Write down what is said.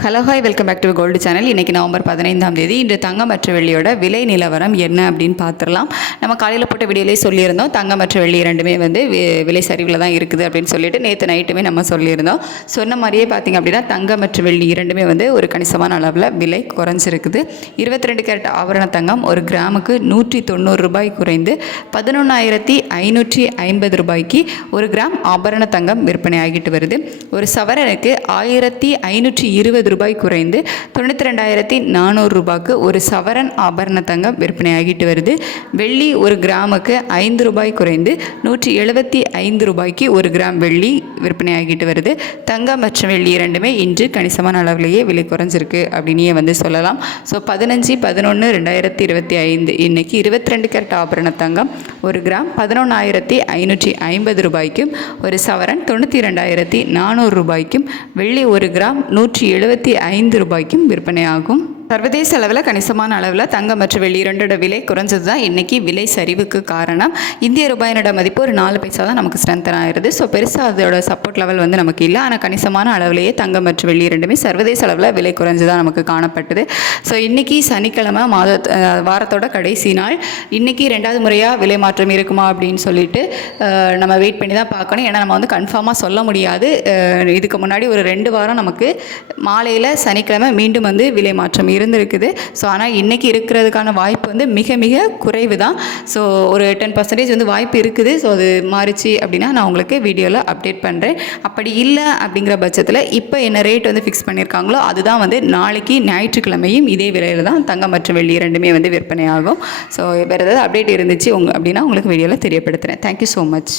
Hello hi welcome back to gold channel. இன்றைக்கி November 15ஆம் தேதி. இன்று தங்கம் மற்றும் வெள்ளியோட விலை நிலவரம் என்ன அப்படின்னு பார்த்துடலாம். நம்ம காலையில் போட்ட வீடியோலேயே சொல்லியிருந்தோம், தங்கம் மற்றும் வெள்ளி ரெண்டுமே விலை சரிவில் தான் இருக்குது அப்படின்னு சொல்லிட்டு நேற்று நைட்டுமே நம்ம சொல்லியிருந்தோம். சொன்ன மாதிரியே பார்த்திங்க அப்படின்னா தங்கம் மற்றும் வெள்ளி இரண்டுமே ஒரு கணிசமான அளவில் விலை குறைஞ்சிருக்குது. 22 கேரட் ஆபரண தங்கம் ஒரு கிராமுக்கு 190 ரூபாய் குறைந்து 11,550 ரூபாய்க்கு ஒரு கிராம் ஆபரண தங்கம் விற்பனை ஆகிட்டு வருது. ஒரு சவரனுக்கு 1,520 ரூபாய் குறைந்து 92,400 ரூபாய்க்கு ஒரு சவரன் ஆபரண தங்கம் விற்பனையாகிட்டு வருது. வெள்ளி ஒரு கிராமுக்கு 5 ரூபாய் குறைந்து 175 ரூபாய்க்கு ஒரு கிராம் வெள்ளி விற்பனையாகிட்டு வருது. தங்கம் மற்றும் வெள்ளி இரண்டுமே இன்று கணிசமான அளவிலேயே விலை குறைஞ்சிருக்கு அப்படின்னே சொல்லலாம். ஸோ 15/11/2025 இன்னைக்கு 22 கேரட் ஆபரண தங்கம் ஒரு கிராம் 11,550 ரூபாய்க்கும் ஒரு சவரன் 92,400 ரூபாய்க்கும் வெள்ளி ஒரு கிராம் 175 ரூபாய்க்கும் விற்பனையாகும். சர்வதேச அளவில் கணிசமான அளவில் தங்கம் மற்றும் வெள்ளி இரண்டோட விலை குறைஞ்சது தான் இன்றைக்கி விலை சரிவுக்கு காரணம். இந்திய ரூபாயினோட மதிப்பு ஒரு 4 பைசா தான் நமக்கு ஸ்ட்ரென்தன் ஆகிடுது. ஸோ பெருசாக அதோட சப்போர்ட் லெவல் நமக்கு இல்லை. ஆனால் கணிசமான அளவிலேயே தங்கம் மற்றும் வெள்ளி இரண்டுமே சர்வதேச அளவில் விலை குறைஞ்சு தான் நமக்கு காணப்பட்டது. ஸோ இன்றைக்கி சனிக்கிழமை வாரத்தோட கடைசி நாள். இன்றைக்கி 2வது முறையாக விலை மாற்றம் இருக்குமா அப்படின்னு சொல்லிட்டு நம்ம வெயிட் பண்ணி தான் பார்க்கணும். ஏன்னா நம்ம கன்ஃபார்மாக சொல்ல முடியாது. இதுக்கு முன்னாடி ஒரு 2 வாரம் நமக்கு மாலையில் சனிக்கிழமை மீண்டும் விலை மாற்றம் இருந்திருக்குது. ஸோ ஆனால் இன்றைக்கி இருக்கிறதுக்கான வாய்ப்பு மிக மிக குறைவு தான். ஸோ ஒரு 10% வாய்ப்பு இருக்குது. ஸோ அது மாறிச்சு அப்படின்னா நான் உங்களுக்கு வீடியோவில் அப்டேட் பண்ணுறேன். அப்படி இல்லை அப்படிங்கிற பட்சத்தில் இப்போ என்ன ரேட் ஃபிக்ஸ் பண்ணியிருக்காங்களோ அதுதான் நாளைக்கு ஞாயிற்றுக்கிழமையும் இதே விலையில் தான் தங்கம் மற்றும் வெள்ளி இரண்டுமே விற்பனை ஆகும். ஸோ வேறு ஏதாவது அப்டேட் இருந்துச்சு அப்படின்னா உங்களுக்கு வீடியோவில் தெரியப்படுத்துகிறேன். Thank you so much.